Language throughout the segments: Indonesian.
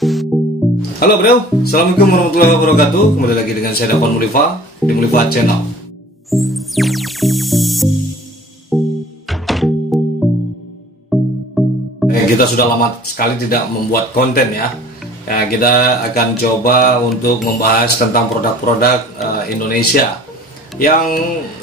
Halo bro, Assalamualaikum warahmatullahi wabarakatuh. Kembali lagi dengan saya Davan Mulifa di Mulifa Channel. Kita sudah lama sekali tidak membuat konten ya. Kita akan coba untuk membahas tentang produk-produk Indonesia yang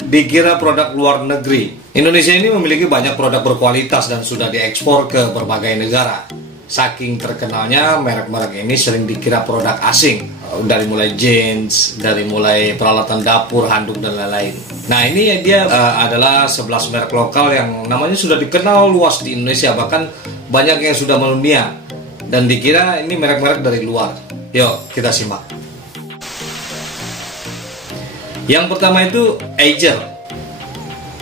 dikira produk luar negeri. Indonesia ini memiliki banyak produk berkualitas dan sudah diekspor ke berbagai negara. Saking terkenalnya merek-merek ini sering dikira produk asing, dari mulai jeans, dari mulai peralatan dapur, handuk dan lain-lain. Nah ini dia adalah 11 merek lokal yang namanya sudah dikenal luas di Indonesia, bahkan banyak yang sudah mendunia dan dikira ini merek-merek dari luar. Yuk kita simak. Yang pertama itu Eiger.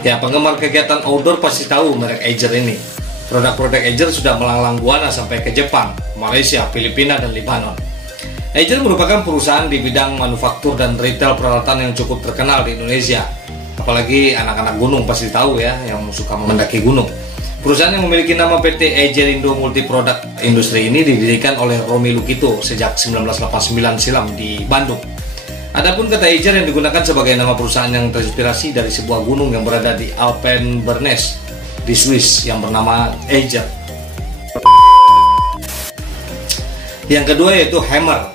Ya, penggemar kegiatan outdoor pasti tahu merek Eiger ini. Produk-produk Eiger sudah melanglang buana sampai ke Jepang, Malaysia, Filipina, dan Lebanon. Eiger merupakan perusahaan di bidang manufaktur dan retail peralatan yang cukup terkenal di Indonesia. Apalagi anak-anak gunung pasti tahu ya, yang suka mendaki gunung. Perusahaan yang memiliki nama PT Eiger Indo Multi Product Industri ini didirikan oleh Romi Lukito sejak 1989 silam di Bandung. Adapun kata Eiger yang digunakan sebagai nama perusahaan yang terinspirasi dari sebuah gunung yang berada di Alpenbernes di Swiss yang bernama Eiger. Yang kedua yaitu Hammer.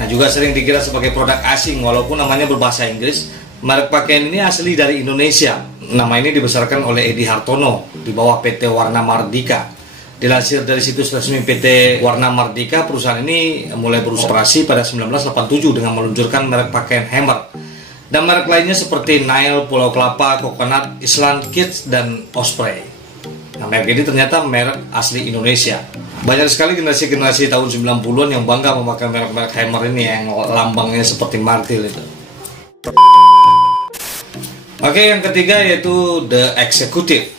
Nah, juga sering dikira sebagai produk asing walaupun namanya berbahasa Inggris. Merek pakaian ini asli dari Indonesia. Nama ini dibesarkan oleh Edi Hartono di bawah PT Warna Mardika. Dilansir dari situs resmi PT Warna Mardika, perusahaan ini mulai beroperasi pada 1987 dengan meluncurkan merek pakaian Hammer dan merek lainnya seperti Nile, Pulau Kelapa, Coconut, Island Kids, dan Osprey. Nah, merek ini ternyata merek asli Indonesia. Banyak sekali generasi-generasi tahun 90-an yang bangga memakai merek-merek Hammer ini yang lambangnya seperti martil itu. Oke, yang ketiga yaitu The Executive.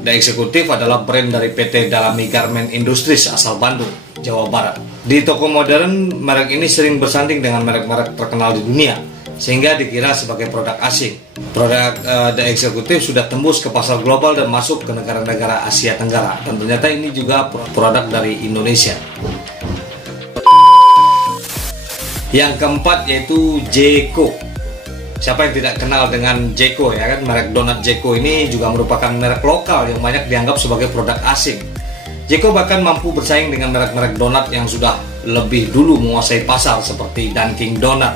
The Executive adalah brand dari PT Dalami Garment Industries asal Bandung, Jawa Barat. Di toko modern, merek ini sering bersanding dengan merek-merek terkenal di dunia, sehingga dikira sebagai produk asing. Produk The Executive sudah tembus ke pasar global dan masuk ke negara-negara Asia Tenggara, dan ternyata ini juga produk dari Indonesia. Yang keempat yaitu Jeko. Siapa yang tidak kenal dengan Jeko ya kan? Merek donat Jeko ini juga merupakan merek lokal yang banyak dianggap sebagai produk asing. Jeko bahkan mampu bersaing dengan merek-merek donat yang sudah lebih dulu menguasai pasar seperti Dunkin Donut.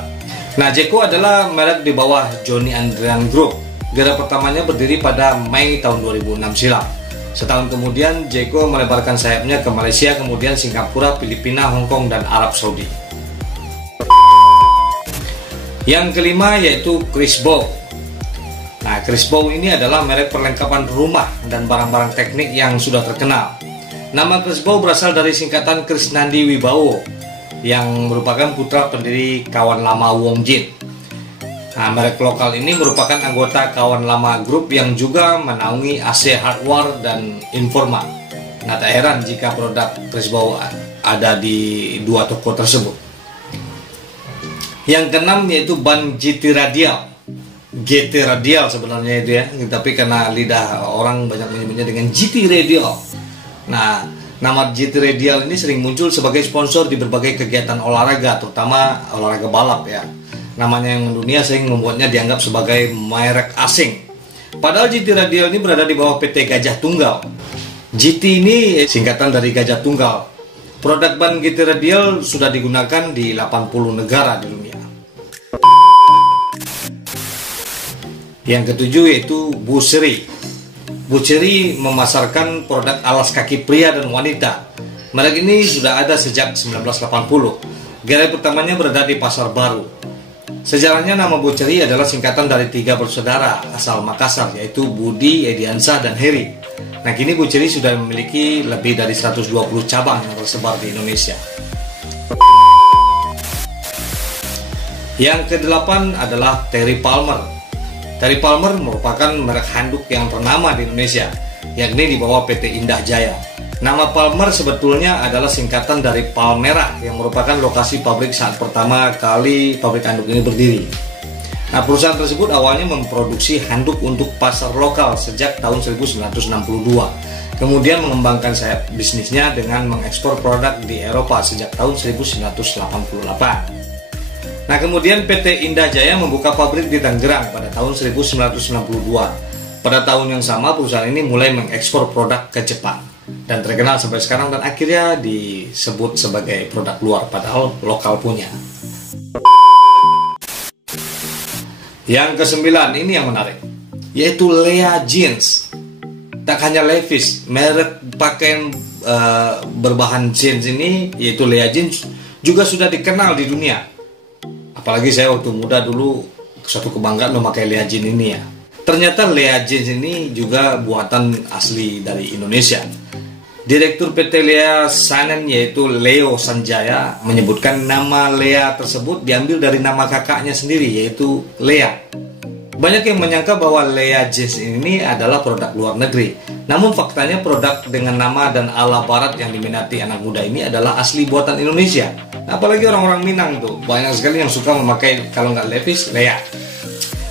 Nah, Jeko adalah merek di bawah Johnny Andrean Group. Gerai pertamanya berdiri pada Mei tahun 2006 silam. Setahun kemudian, Jeko melebarkan sayapnya ke Malaysia, kemudian Singapura, Filipina, Hong Kong, dan Arab Saudi. Yang kelima yaitu Crisbo. Nah, Crisbo ini adalah merek perlengkapan rumah dan barang-barang teknik yang sudah terkenal. Nama Crisbo berasal dari singkatan Krisnandi Wibowo, yang merupakan putra pendiri Kawan Lama Wong Jin. Nah, merek lokal ini merupakan anggota Kawan Lama Group yang juga menaungi AC Hardware dan Informa. Nah, tak heran jika produk Crisbo ada di dua toko tersebut. Yang keenam yaitu ban GT Radial. GT Radial sebenarnya itu ya, tapi karena lidah orang banyak menyebutnya dengan GT Radial. Nah, nama GT Radial ini sering muncul sebagai sponsor di berbagai kegiatan olahraga, terutama olahraga balap ya. Namanya yang mendunia sehingga membuatnya dianggap sebagai merek asing. Padahal GT Radial ini berada di bawah PT Gajah Tunggal. GT ini singkatan dari Gajah Tunggal. Produk ban GT Radial sudah digunakan di 80 negara di dunia. Yang ketujuh yaitu Buchery. Buchery memasarkan produk alas kaki pria dan wanita. Merek ini sudah ada sejak 1980. Gerai pertamanya berada di Pasar Baru. Sejarahnya nama Buchery adalah singkatan dari 3 bersaudara asal Makassar, yaitu Budi, Ediansa, dan Heri. Nah, kini Buchery sudah memiliki lebih dari 120 cabang yang tersebar di Indonesia. Yang kedelapan adalah Terry Palmer. Terry Palmer merupakan merek handuk yang ternama di Indonesia, yakni di bawah PT Indah Jaya. Nama Palmer sebetulnya adalah singkatan dari Palmerah yang merupakan lokasi pabrik saat pertama kali pabrik handuk ini berdiri. Nah, perusahaan tersebut awalnya memproduksi handuk untuk pasar lokal sejak tahun 1962. Kemudian mengembangkan sayap bisnisnya dengan mengekspor produk di Eropa sejak tahun 1988. Nah, kemudian PT Indah Jaya membuka pabrik di Tangerang pada tahun 1992. Pada tahun yang sama perusahaan ini mulai mengekspor produk ke Jepang dan terkenal sampai sekarang, dan akhirnya disebut sebagai produk luar padahal lokal punya. Yang kesembilan ini yang menarik, yaitu Lea Jeans. Tak hanya Levi's, merek pakaian berbahan jeans ini, yaitu Lea Jeans, juga sudah dikenal di dunia. Apalagi saya waktu muda dulu suatu kebanggaan memakai Lea Jeans ini ya. Ternyata Lea Jeans ini juga buatan asli dari Indonesia. Direktur PT Lea Sanen yaitu Leo Sanjaya menyebutkan nama Lea tersebut diambil dari nama kakaknya sendiri yaitu Lea. Banyak yang menyangka bahwa Lea Jeans ini adalah produk luar negeri. Namun faktanya produk dengan nama dan ala barat yang diminati anak muda ini adalah asli buatan Indonesia. Apalagi orang-orang Minang tuh, banyak sekali yang suka memakai kalau nggak Levi's, Lea.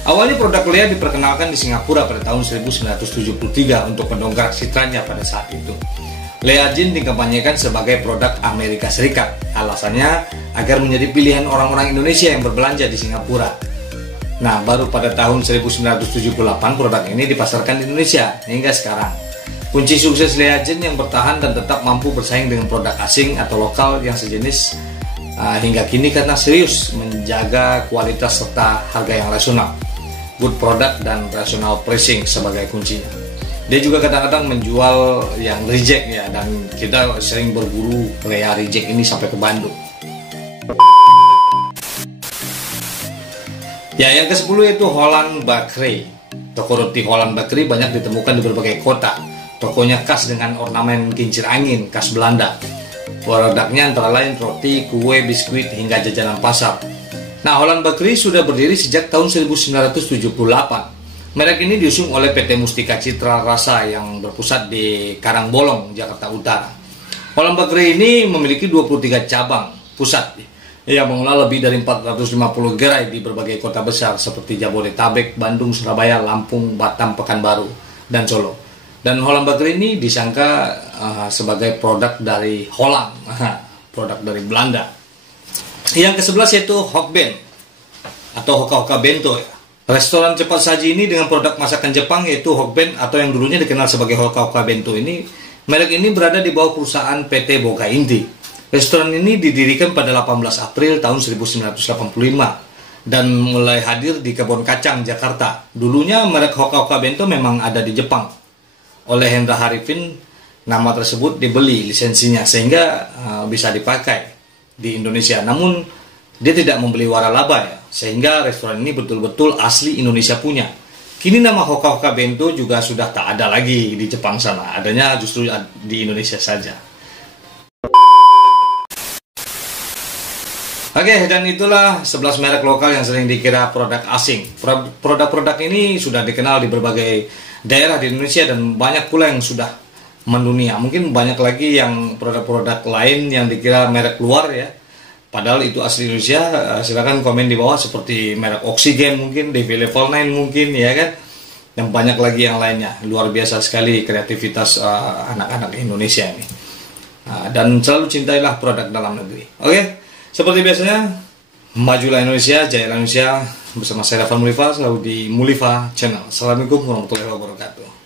Awalnya produk Lea diperkenalkan di Singapura pada tahun 1973 untuk mendongkrak citranya pada saat itu. Lea Jeans dikampanyekan sebagai produk Amerika Serikat. Alasannya agar menjadi pilihan orang-orang Indonesia yang berbelanja di Singapura. Nah, baru pada tahun 1978 produk ini dipasarkan di Indonesia hingga sekarang. Kunci sukses Lea Jeans yang bertahan dan tetap mampu bersaing dengan produk asing atau lokal yang sejenis hingga kini karena serius menjaga kualitas serta harga yang rasional. Good product dan rational pricing sebagai kuncinya. Dia juga kadang-kadang menjual yang reject ya, dan kita sering berburu Lea reject ini sampai ke Bandung. Ya, yang ke-10 yaitu Holland Bakery. Toko roti Holland Bakery banyak ditemukan di berbagai kota. Tokonya khas dengan ornamen kincir angin khas Belanda. Produknya antara lain roti, kue, biskuit, hingga jajanan pasar. Nah, Holland Bakery sudah berdiri sejak tahun 1978. Merek ini diusung oleh PT Mustika Citra Rasa yang berpusat di Karangbolong, Jakarta Utara. Holland Bakery ini memiliki 23 cabang pusat yang mengelola lebih dari 450 gerai di berbagai kota besar seperti Jabodetabek, Bandung, Surabaya, Lampung, Batam, Pekanbaru, dan Solo. Dan Holland Bakery ini disangka sebagai produk dari Holland, produk dari Belanda. Yang ke-11 yaitu Hokben atau Hoka-Hoka Bento ya. Restoran cepat saji ini dengan produk masakan Jepang yaitu Hokben atau yang dulunya dikenal sebagai Hoka-Hoka Bento ini. Merek ini berada di bawah perusahaan PT Boga Inti. Restoran ini didirikan pada 18 April tahun 1985 dan mulai hadir di Kebon Kacang, Jakarta. Dulunya merek Hoka-Hoka Bento memang ada di Jepang. Oleh Hendra Harifin, nama tersebut dibeli lisensinya sehingga bisa dipakai di Indonesia. Namun dia tidak membeli waralaba ya, sehingga restoran ini betul-betul asli Indonesia punya. Kini nama Hoka-Hoka Bento juga sudah tak ada lagi di Jepang sana, adanya justru di Indonesia saja. Oke, dan itulah 11 merek lokal yang sering dikira produk asing. Produk-produk ini sudah dikenal di berbagai daerah di Indonesia dan banyak pula yang sudah mendunia. Mungkin banyak lagi yang produk-produk lain yang dikira merek luar ya. Padahal itu asli Indonesia. Silakan komen di bawah seperti merek Oksigen mungkin, DV Level 9 mungkin ya kan. Dan banyak lagi yang lainnya. Luar biasa sekali kreativitas anak-anak Indonesia ini. Dan selalu cintailah produk dalam negeri. Oke. Seperti biasanya, majulah Indonesia, jayalah Indonesia bersama saya Rafa Mulifa, selalu di Mulifa Channel. Assalamualaikum warahmatullahi wabarakatuh.